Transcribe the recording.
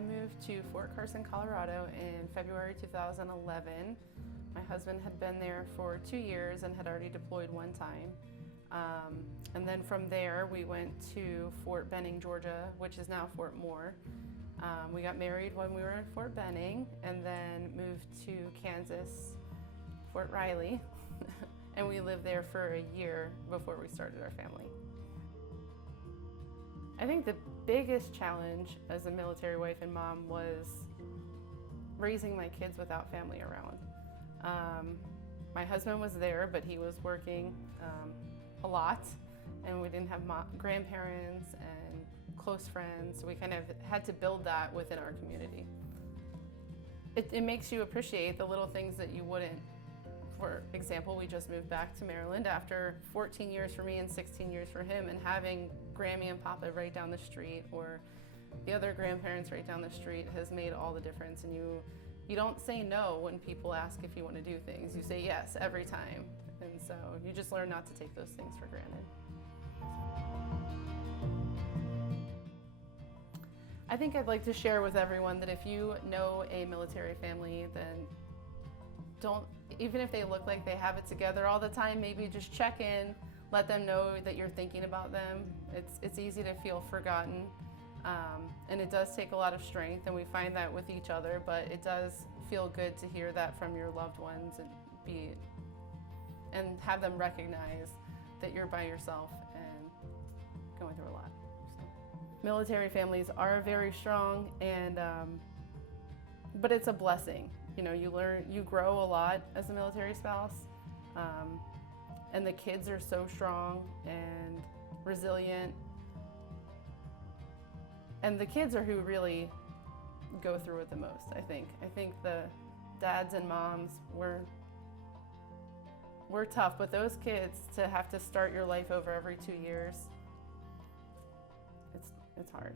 I moved to Fort Carson, Colorado in February 2011. My husband had been there for 2 years and had already deployed one time. And then from there we went to Fort Benning, Georgia, which is now Fort Moore. We got married when we were in Fort Benning and then moved to Kansas, Fort Riley, and we lived there for a year before we started our family. I think the biggest challenge as a military wife and mom was raising my kids without family around. My husband was there, but he was working a lot, and we didn't have grandparents and close friends. So we kind of had to build that within our community. It makes you appreciate the little things that you wouldn't. For example, we just moved back to Maryland after 14 years for me and 16 years for him, and having Grammy and Papa right down the street or the other grandparents right down the street has made all the difference. And you don't say no when people ask if you want to do things. You say yes every time. And so you just learn not to take those things for granted. I think I'd like to share with everyone that if you know a military family, then even if they look like they have it together all the time, maybe just check in, let them know that you're thinking about them. It's easy to feel forgotten, and it does take a lot of strength, and we find that with each other, but it does feel good to hear that from your loved ones and have them recognize that you're by yourself and going through a lot. So. Military families are very strong, but it's a blessing. You know, you grow a lot as a military spouse, and the kids are so strong and resilient. And the kids are who really go through it the most, I think. I think the dads and moms, we're tough, but those kids, to have to start your life over every 2 years, it's hard.